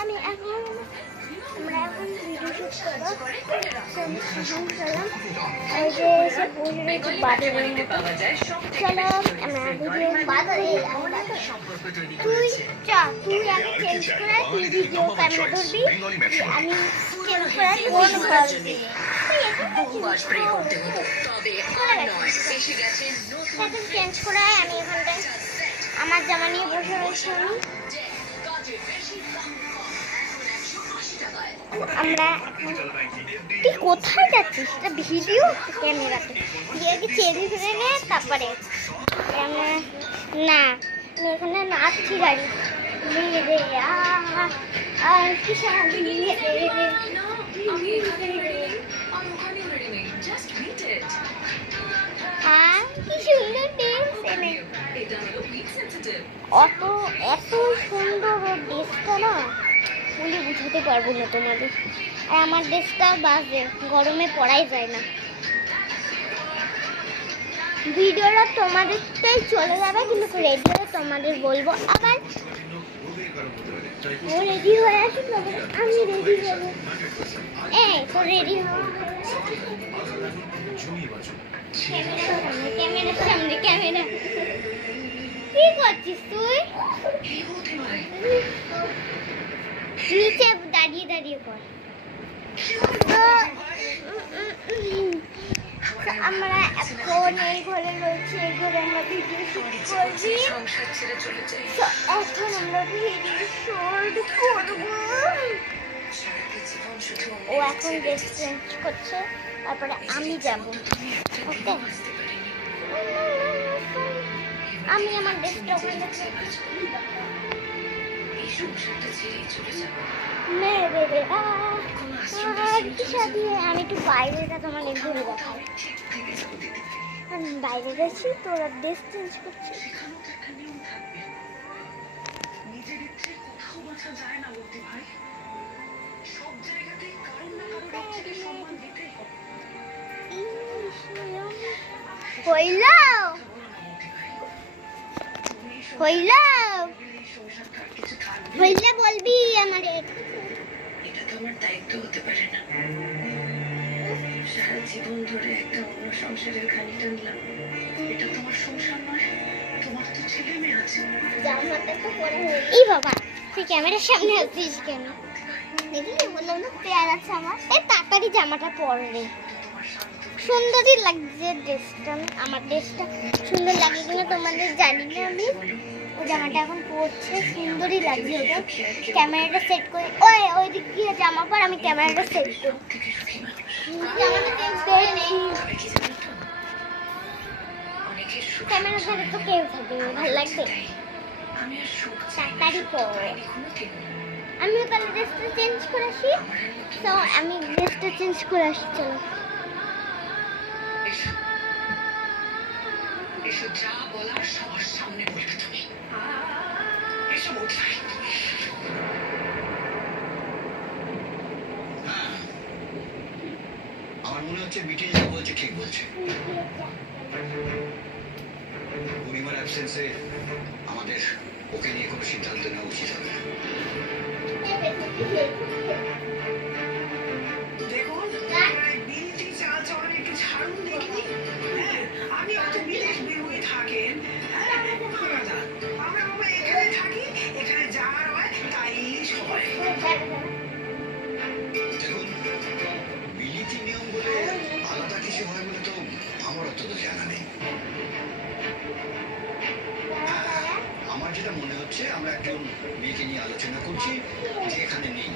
আমি এখন আমরা এখন ভিডিও শুট করবো। এই যে এসে বসে রয়েছে বাদরের মতো। চলো আমরা ভিডিও তুই আগে চেঞ্জ করা, তুই ভিডিও ক্যামেরা ধরবি, আমি চেঞ্জ করা কোন ধরবি। এখন চেঞ্জ করায় আমি এখানটায় আমার জামা নিয়ে বসে রয়েছি। আমরা তুই কোথায় যাচ্ছিস? ভিডিও ক্যামেরাতে আগে চেঞ্জ করে নে, তারপরে না আমি এখানে নাচছি গাড়ি কি কি সুন্দর এত সুন্দর ওর ড্রেসটা না বলে বুঝাতে পারবো না তোমাদের। আর আমার ড্রেসটা বাজে, গরমে পরাই যায় না। ভিডিওটা তোমাদেরটাই চলে যাবে, কিন্তু রেডিও তোমাদের বলবো। আবার ও রেডি হয়ে আসুক, আমি রেডি হবো। তো রেডি হওয়া ক্যামেরার সামনে ক্যামেরা কি করছিস তুই? নিচে দাঁড়িয়ে দাঁড়িয়ে কর। আমরা এখন এই ঘরে রয়েছি, এই ঘরে আমরা ভিডিও শুট করছি। এখন আমরা ভিডিও শুট করব। ও এখন ড্রেস চেঞ্জ করছে, তারপরে আমি যাব। ওকে, আমি আমার ড্রেসটা ওখানে আমি একটু বাইরেটা তোমাদের ঘুরে দেখাই। আমি বাইরে গেছি, তোরা ড্রেস চেঞ্জ করছি। হইলে বলবি আমাদের। এটা তো আমার দায়িত্ব হতে পারে না। সারা জীবন ধরে একটা অন্য সংসারের খানিকটা নিলাম। এটা তোমার সংসার নয়, তোমার তো ছেলে মেয়ে আছে। জামাটা তো পরে এই বাবা, তুই ক্যামেরার সামনে আসছিস কেন? দেখলি বললাম না পেয়ার আছে আমার। এই তাড়াতাড়ি জামাটা পরলে সুন্দরই লাগছে ড্রেসটা। আমার ড্রেসটা সুন্দর লাগে কিনা তোমাদের জানি না আমি। ও জামাটা এখন পরছে, সুন্দরই লাগছে। ওটা ক্যামেরাটা সেট করে ওই দিক দিয়ে জামা পর, আমি ক্যামেরাটা সেট করি। জামাটা চেঞ্জ করে নেই, ক্যামেরা ধরে তো কেউ থাকবে, ভালো লাগবে। তাড়াতাড়ি পর, আমিও তাহলে ড্রেসটা চেঞ্জ করে আসি। তো আমি ড্রেসটা চেঞ্জ করে আসি। চলো এসো, যা বলার সবার সামনে বলবে তুমি। এসো কোথায়? আমার মনে হচ্ছে মিটিং যা বলছে ঠিক বলছে। পরিবার অ্যাবসেন্সে আমাদের ওকে নিয়ে কোনো সিদ্ধান্ত নেওয়া উচিত হবে না। দেখুন, বিলটি চাল চড়ে একটু ছাড়ুন দেখিনি। আমি অত বিদেশ বের হয়ে থাকেন। আমরা বাবা এখানে থাকি, এখানে যা হয় তাই সবাই। দেখুন, বিলিতি নিয়ম বলে আলাদা কিছু হয় বলে তো আমার অত জানা নেই। আমার যেটা মনে হচ্ছে, আমরা একজন মেয়েকে নিয়ে আলোচনা করছি যে এখানে নেই।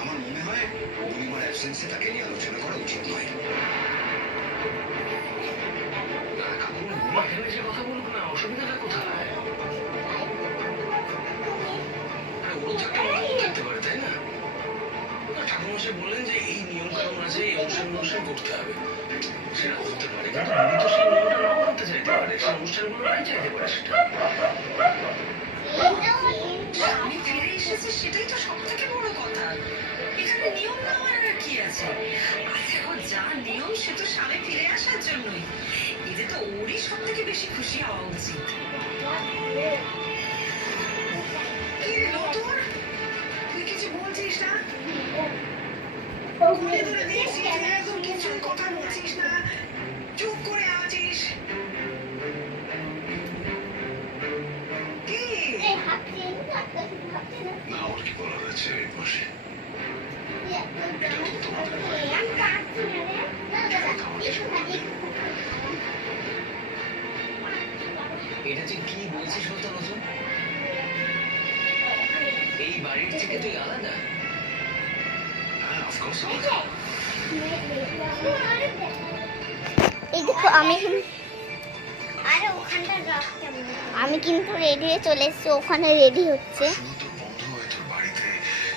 আমার মনে হয় পরিবার অ্যাবসেন্সে তাকে নিয়ে আলোচনা করা উচিত নয়। কথা বলবো না, অসুবিধাটা কোথায়? থাকতে পারে, তাই না? ঠাকুরমশাই বললেন যে এই নিয়ম কানুন আছে, এই অনুষ্ঠান করতে হবে। সেটা করতে পারে, কিন্তু আমি তো সেই নিয়মটা নাও করতে চাইতে পারে, সেই অনুষ্ঠানগুলো নাই চাইতে পারে। সেটা আমি ফিরে এসেছি, সেটাই তো সব থেকে বড় কথা। এখানে নিয়ম না হওয়ার আর কি আছে? আর দেখো, যা নিয়ম সে তো স্বামী ফিরে আসার জন্যই। এতে তো ওরই সব থেকে বেশি খুশি হওয়া উচিত। কি রে নতুন, না ওর কি বলার আছে মাসি? এটা তো তোমাদের বাড়ি। কথা বলছিস বলে এটা তুই কি বলছিস বলতো নতুন? এই বাড়ির থেকে তুই আলাদা? হ্যাঁ অফকোর্স এই দেখো আমি কিন্তু রেডি হয়ে চলে এসেছি, ওখানে রেডি হচ্ছে। শুধু তোর বন্ধু হয়ে তোর বাড়িতে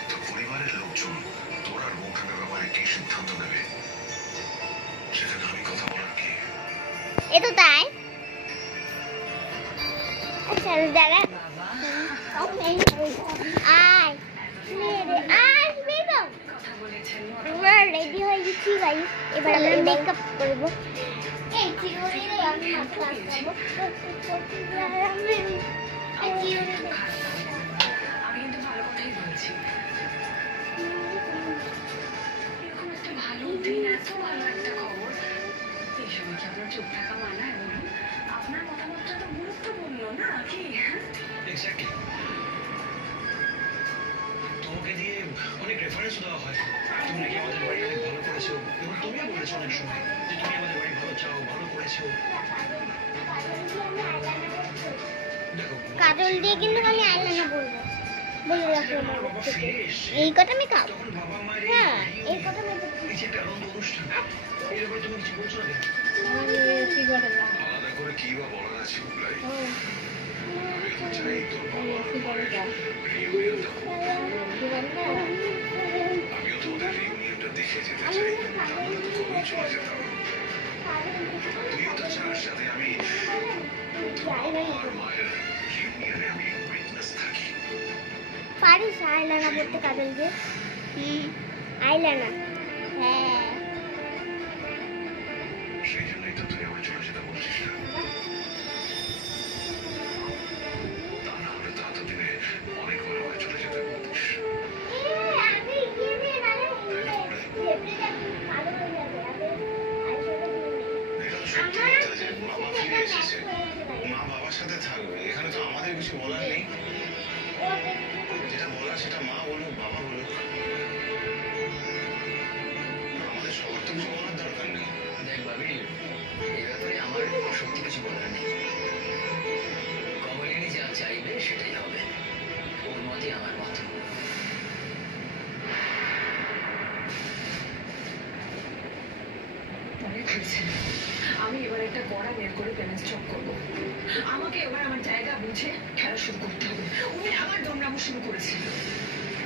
তোর পরিবারের লোকজন তোর আর বউখানের ব্যাপারে কি সিদ্ধান্ত নেবে সেখানে আমি কথা বলার কি? এ তো তাই। আচ্ছা দাঁড়া, আয় আসবে তো। কথা বলেছেন আমরা রেডি হয়ে গেছি ভাই, এবার আমরা মেকআপ করবো। এই চিরুনি আমি মাথা লাগাবো। আমি কিন্তু ভালো কথাই বলছি। এরকম একটা ভালো দিন, এত ভালো একটা খবর, এই সময় কি আপনার চুপ থাকা মানায় বলুন? আপনার মতামতটা তো গুরুত্বপূর্ণ না কি? এক্স্যাক্টলি। তোমাকে দিয়ে অনেক রেফারেন্স দেওয়া হয়, তুমি নাকি আমাদের বাড়ি অনেক ভালো করেছো, এবং তুমিও বলেছো অনেক সময় যে তুমি আমাদের বাড়ি ভালো চাও, ভালো করেছো। দেখো কাজল দিয়ে কিন্তু আমি আইলাইনার বলবো, বলে রাখো আমার বাবা থেকে। ফিরে এসছে, এই কটা মেকআপ, তখন বাবা মায়ের হ্যাঁ এই কটা মেকআপ। এই যে একটা আনন্দ অনুষ্ঠান, এই ব্যাপারে তুমি কিছু বলছো না কেন? আলাদা করে কি বা বলার আছে উগলাই? আমি তো চাই তোর বাবা আর মায়ের রিউনিয়নটা হোক। আমিও তো ওদের রিউনিয়নটা দেখে যেতে চাই, তাহলে তো কবেই চলে যেতাম। তুইও তো চাস যাতে আমি বাবা আর মায়ের রিউনিয়নে আমি উইটনেস থাকি। পারিস আইলাইনার পড়তে কাজল দিয়ে? আইলাইনার, হ্যাঁ। সেই জন্যই তো তুই আমায় চলে যেতে বলছিস না? তা না হলে তো এতদিনে অনেকবার আমায় চলে যেতে বলতিস। এটা তো সত্যি কথা যে বাবা ফিরে এসেছে, মা বাবার সাথে থাকবে, এখানে তো আমাদের কিছু বলার নেই। যেটা বলার সেটা মা বলুক, বাবা বলুক, আমাদের সবার তো কিছু বলার দরকার নেই। দেখ ভাবি, এই ব্যাপারে আমার সত্যি কিছু বলার নেই। কমলিনী যা চাইবে সেটাই হবে, ওর মতই আমার মত। অনেক হয়েছে। আমি এবার একটা কড়া বের করে পেমেন্ট স্টপ করবো। আমাকে এবার আমার জায়গা বুঝে খেলা শুরু করতে হবে। উনি আমার দমরামো শুরু করেছে,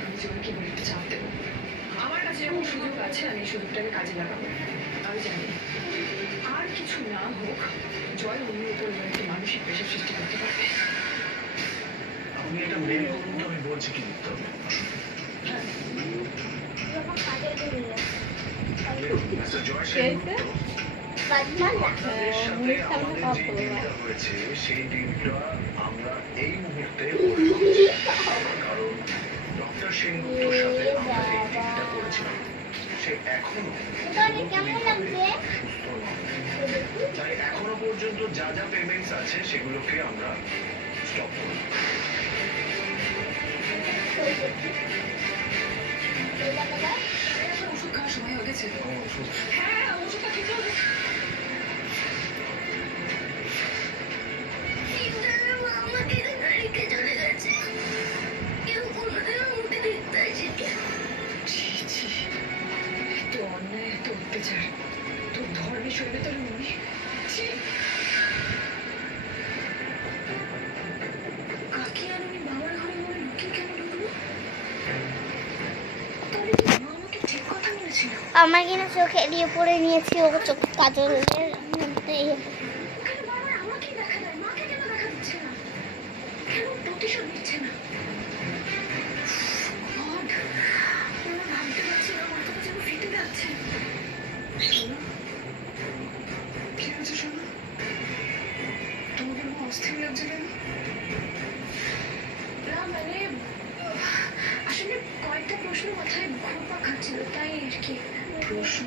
আমি জয়কে এবার একটু চাপ দেবো। আমার কাছে যখন সুযোগ আছে আমি এই সুযোগটাকে কাজে লাগাবো। আমি জানি আর কিছু না হোক, জয় অন্যের উপর এবার একটি মানসিক প্রেশার সৃষ্টি করতে পারবে। আপনি এটা মেল করুন তো আমি বলছি কি লিখতে হবে। হ্যাঁ, মিস্টার জয় সেনগুপ্ত, আপনাদের সাথে আমাদের যে ডিলটা হয়েছে সেই ডিলটা আমরা এই মুহূর্তে hold করছি। কারণ ডক্টর সেনগুপ্তর সাথে আমরা এই ডিলটা করেছিলাম, সে এখনো কেমন লাগছে? সুস্থ নয়। তাই এখনো পর্যন্ত যা যা পেমেন্টস আছে সেগুলোকে আমরা স্টপ করব। এখন ওষুধ খাওয়ার সময় হয়ে গেছে। হ্যাঁ, ওষুধটা খেতে হবে। ছি, ছি, এত অন্যায়, এত অত্যাচার, তোর ধর্মে সইবে তোর মনে? ছি। কাকি আর উনি বাবার ঘরে মনে লুকিয়ে কেন ঢুকলো? তাহলে কি মা আমাকে ঠিক কথা বলেছিল? আমার কিনা চোখে দিয়ে পড়ে নিয়েছি, ও চোখ কাজলের মধ্যে। কেন বাবার আমাকেই দেখা দেয়, মাকে কেন দেখা দিচ্ছে না? কেন প্রতিশোধ নিচ্ছে না? God, ওরা ভাবতে পারছে না, মাথাটা যেন ফেটে যাচ্ছে। সোনা, কি হয়েছে সোনা? তোমাকে এরকম অস্থির লাগছে কেন? না মানে আসলে কয়েকটা প্রশ্ন মাথায় ঘুরপাক খাচ্ছিল, তাই আর কি। প্রশ্ন?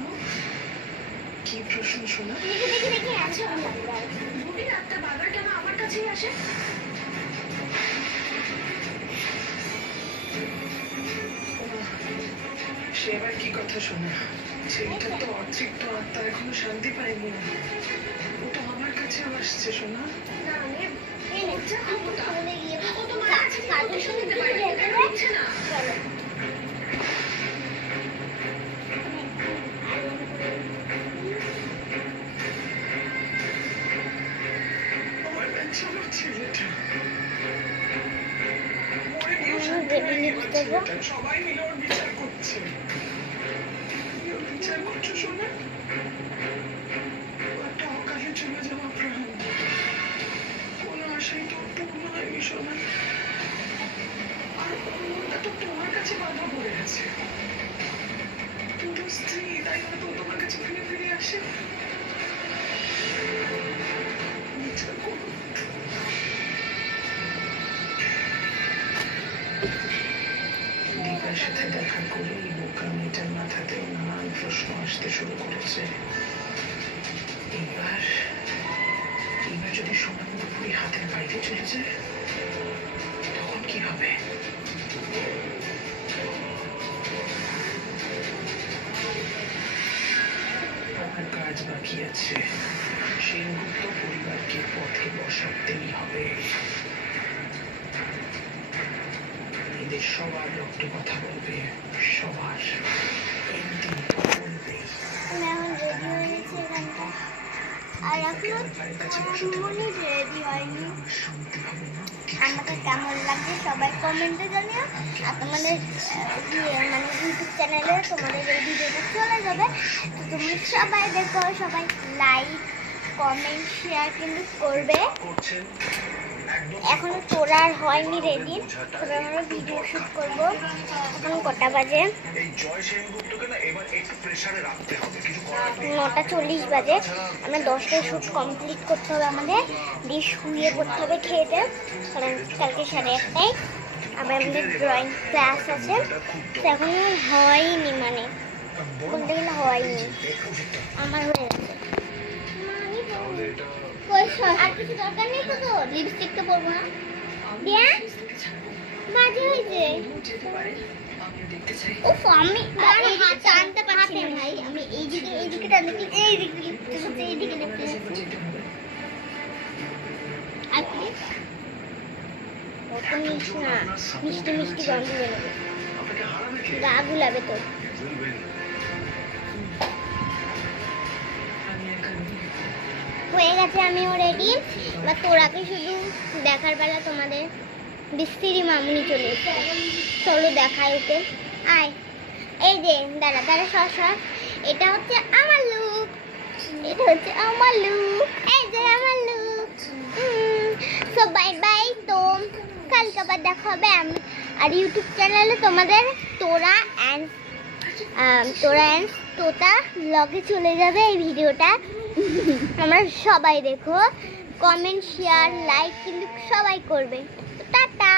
কি প্রশ্ন শোনা? আচ্ছা, রুটির আত্মা বারবার কেন আমার কাছেই আসে? সে আবার কি কথা শোনা? ছেলেটার তো অতৃপ্ত আত্মা এখনো শান্তি পায়নি। ও তো আমার কাছেও আসছে শোনা। আমার ছোট ছেলেটা মরে গিয়েও শান্তি পায়নি আমার ছেলেটা। সবাই মিলে ওর বিচার করছে। তুমি ওর বিচার করছো শোনা? ও একটা অকালে চলে যাওয়া প্রাণ। কোনো আশাই তোর পূর্ণ হয়নি শোনা। আর ওটা তো তোমার কাছে বাধা পড়ে আছে। তুমি তো স্ত্রী, তাই হয়তো ও তোমার কাছে ফিরে ফিরে আসে। বিচার করো। দীপার সাথে দেখা করে এই বোকা মেয়েটার মাথাতে নানান প্রশ্ন আসতে শুরু করেছে। এবার যদি সোনা পুরোপুরি হাতের বাইরে চলে যায় তখন কি হবে? আমার কাজ বাকি আছে। সেনগুপ্ত পরিবারকে পথে বসাতেই হবে। এদের সবার রক্ত কথা বলবে, সবার একদিন বলবেই। আর এখনো রেডি হয়নি। আমাকে কেমন লাগছে সবাই কমেন্টে জানিও। আর তোমাদের মানে ইউটিউব চ্যানেলে তোমাদের এই ভিডিওটা চলে যাবে, তো তুমি সবাই দেখো, সবাই লাইক কমেন্ট শেয়ার কিন্তু করবে। এখনো তোরা আর হয়নি রেডি, তবে আমরা ভিডিও শুট করবো। এখন কটা বাজে? এই জয় সেনগুপ্তকে না এবার একটু প্রেসারে রাখতে হবে, কিছু করার নেই। 9:40 বাজে। আমরা 10টায় শ্যুট কমপ্লিট করতে হবে আমাদের, দিয়ে শুয়ে পড়তে হবে খেয়ে। কারণ কালকে 1:30টায় আবার আমাদের ড্রয়িং ক্লাস আছে। তো এখনো হয়নি, মানে বলতে গেলে হয়নি। আমার হয়ে গেছে। আর কিছু দরকার নেই তো, তো লিপস্টিক তো পরবো না। দিয়া বাজে হয়েছে। উফ, আমি হাত টানতে পারছি না ভাই। আমি এইদিকে টানতে, এইদিকে লিপতে হচ্ছে, এইদিকে লিপতে হচ্ছে। আর প্লিজ অত মিষ্টি না, মিষ্টি মিষ্টি গন্ধ বেরোবে, আপনাকে হারাবে কে? গা গুলাবে তো। হয়ে গেছে, আমিও রেডি। এবার তোরাকে শুধু দেখার বেলা তোমাদের বিশ্রী মামুনি চলে এসেছে। চলো দেখাই ওকে। আয়, এই যে দাঁড়া দাঁড়া, সর। এটা হচ্ছে আমার লুক, এটা হচ্ছে আমার লুক, এই যে আমার লুক। সো বাই বাই, তো কালকে আবার দেখা হবে। আর ইউটিউব চ্যানেলে তোমাদের তোরা অ্যান্ড তোতা ব্লগে চলে যাবে এই ভিডিওটা। আমরা সবাই দেখো, কমেন্ট শেয়ার লাইক কিন্তু সবাই করবে। টাটা।